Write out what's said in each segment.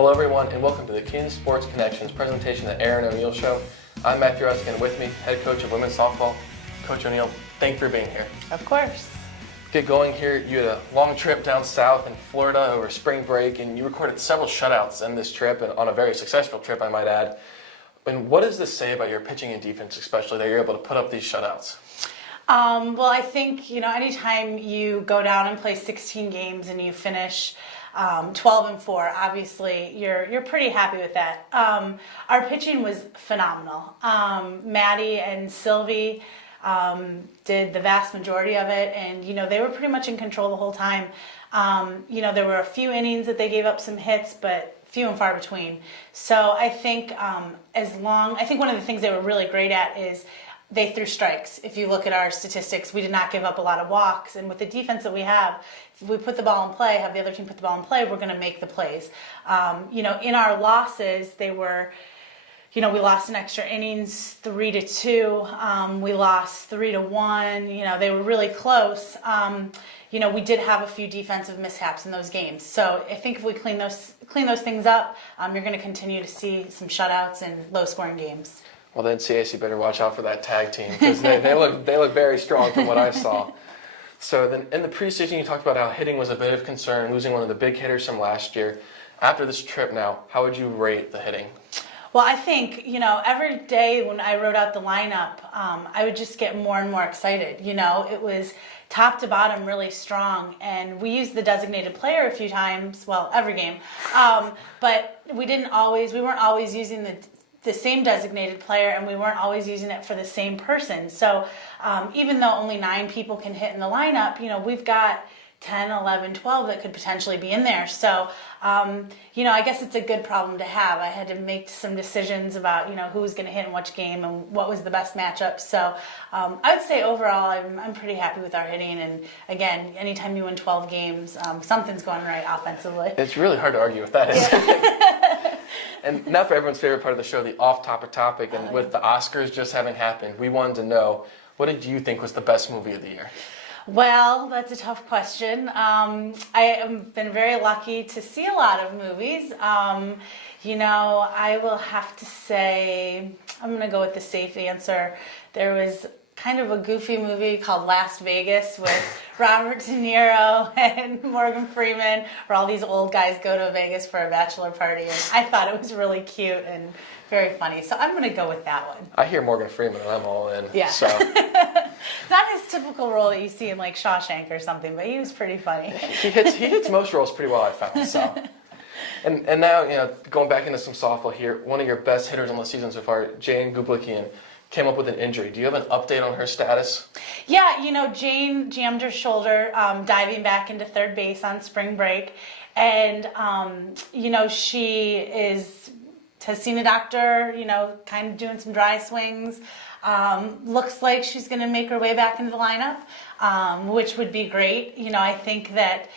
Hello everyone and welcome to the Kenyon Sports Connections presentation of the Erin O'Neill Show. I'm Matthew Ruskan, with me, head coach of women's softball. Coach O'Neill, thank you for being here. Of course. Get going here. You had a long trip down south in Florida over spring break, and you recorded several shutouts in this trip, and on a very successful trip, I might add. And what does this say about your pitching and defense, especially that you're able to put up these shutouts? Well, I think, anytime you go down and play 16 games and you finish 12-4, obviously you're pretty happy with that. Our pitching was phenomenal. Maddie and Sylvie did the vast majority of it, and they were pretty much in control the whole time. There were a few innings that they gave up some hits, but few and far between. So I think I think one of the things they were really great at is they threw strikes. If you look at our statistics, we did not give up a lot of walks, and with the defense that we have, if we put the ball in play, have the other team put the ball in play, we're going to make the plays. In our losses, they were. We lost in extra innings 3-2. We lost 3-1. They were really close. We did have a few defensive mishaps in those games. So I think if we clean those things up, you're going to continue to see some shutouts and low-scoring games. Well, then CAC better watch out for that tag team because they look very strong from what I saw. So then in the preseason, you talked about how hitting was a bit of concern, losing one of the big hitters from last year. After this trip now, how would you rate the hitting? Well, I think, every day when I wrote out the lineup, I would just get more and more excited. It was top to bottom really strong, and we used the designated player a few times, well, every game, but we weren't always using the same designated player, and we weren't always using it for the same person. So even though only 9 people can hit in the lineup, we've got 10, 11, 12 that could potentially be in there. So, I guess it's a good problem to have. I had to make some decisions about, who was going to hit in which game and what was the best matchup. So I would say overall I'm pretty happy with our hitting. And again, anytime you win 12 games, something's going right offensively. It's really hard to argue with that, isn't it? And now for everyone's favorite part of the show, the off-topic. And with the Oscars just having happened, we wanted to know, what did you think was the best movie of the year? Well, that's a tough question. I have been very lucky to see a lot of movies. I will have to say, I'm going to go with the safe answer. There was kind of a goofy movie called Las Vegas with Robert De Niro and Morgan Freeman, where all these old guys go to Vegas for a bachelor party. And I thought it was really cute and very funny. So I'm going to go with that one. I hear Morgan Freeman and I'm all in. Yeah. So. It's not his typical role that you see in like Shawshank or something, but he was pretty funny. He hits most roles pretty well, I found. So. And now, going back into some softball here, one of your best hitters on the season so far, Jane Gublikian, came up with an injury. Do you have an update on her status? Yeah, Jane jammed her shoulder diving back into third base on spring break. And, she has seen a doctor, kind of doing some dry swings. Looks like she's going to make her way back into the lineup, which would be great. I think that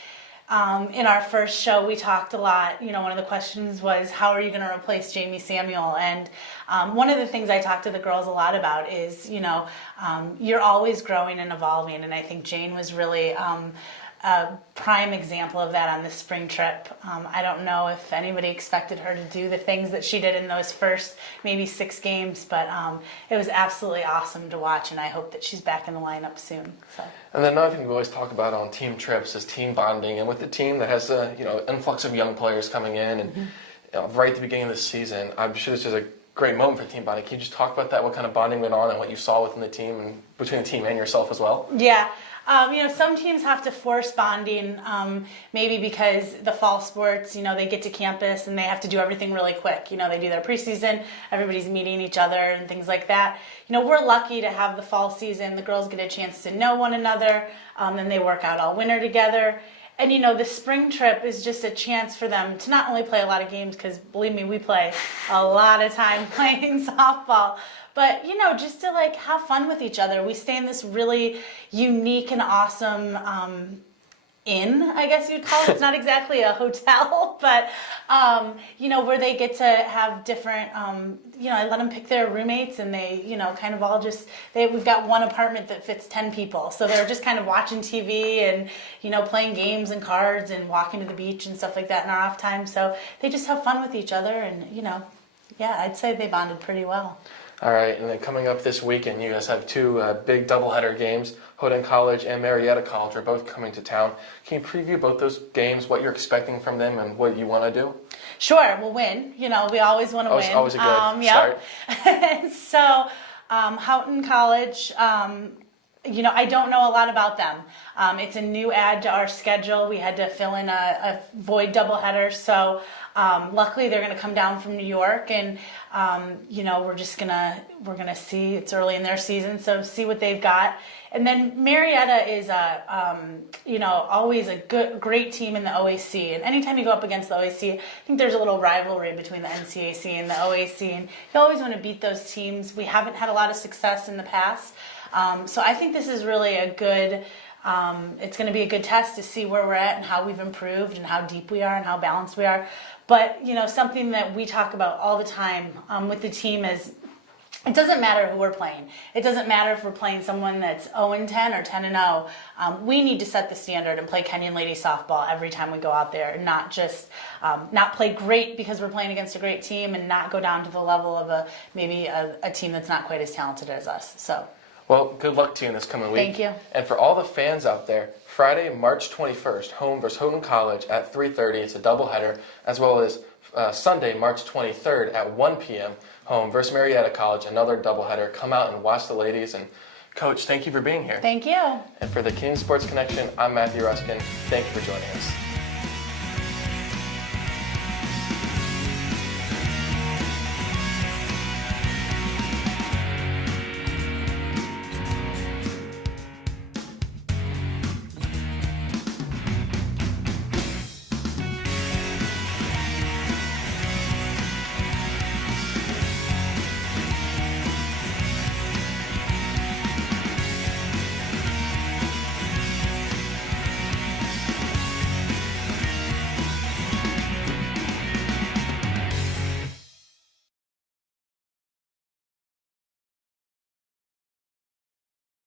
in our first show we talked a lot. One of the questions was, how are you going to replace Jamie Samuel? And one of the things I talk to the girls a lot about is, you're always growing and evolving. And I think Jane was really a prime example of that on this spring trip. I don't know if anybody expected her to do the things that she did in those first maybe 6 games, but it was absolutely awesome to watch, and I hope that she's back in the lineup soon. So. And then another thing we always talk about on team trips is team bonding, and with the team that has a influx of young players coming in, and right at the beginning of the season, I'm sure this is a great moment for team bonding. Can you just talk about that? What kind of bonding went on and what you saw within the team and between the team and yourself as well? Yeah. Some teams have to force bonding, maybe because the fall sports, they get to campus and they have to do everything really quick. They do their preseason, everybody's meeting each other and things like that. We're lucky to have the fall season. The girls get a chance to know one another, and they work out all winter together. And, the spring trip is just a chance for them to not only play a lot of games, because believe me, we play a lot of time playing softball, but, just to have fun with each other. We stay in this really unique and awesome inn, I guess you'd call it. It's not exactly a hotel, but, where they get to have different, I let them pick their roommates and they, kind of all we've got one apartment that fits 10 people. So they're just kind of watching TV and, playing games and cards and walking to the beach and stuff like that in our off time. So they just have fun with each other and, I'd say they bonded pretty well. All right, and then coming up this weekend, you guys have two big doubleheader games. Houghton College and Marietta College are both coming to town. Can you preview both those games, what you're expecting from them, and what you want to do? Sure, we'll win. We always want to win. Always a good start. So, Houghton College, I don't know a lot about them. It's a new add to our schedule. We had to fill in a void doubleheader, so luckily they're going to come down from New York, and we're gonna see. It's early in their season, so see what they've got. And then Marietta is always a great team in the OAC. And anytime you go up against the OAC, I think there's a little rivalry between the NCAC and the OAC, and you always want to beat those teams. We haven't had a lot of success in the past, so I think this is really a good. It's going to be a good test to see where we're at and how we've improved and how deep we are and how balanced we are. But, something that we talk about all the time with the team is it doesn't matter who we're playing. It doesn't matter if we're playing someone that's 0-10 or 10-0. We need to set the standard and play Kenyon Ladies Softball every time we go out there, and not just not play great because we're playing against a great team and not go down to the level of maybe a team that's not quite as talented as us. So. Well, good luck to you in this coming week. Thank you. And for all the fans out there, Friday, March 21st, home versus Houghton College at 3:30. It's a doubleheader, as well as Sunday, March 23rd at 1 p.m. home versus Marietta College, another doubleheader. Come out and watch the ladies. And Coach, thank you for being here. Thank you. And for the Kenyon Sports Connection, I'm Matthew Ruskan. Thank you for joining us.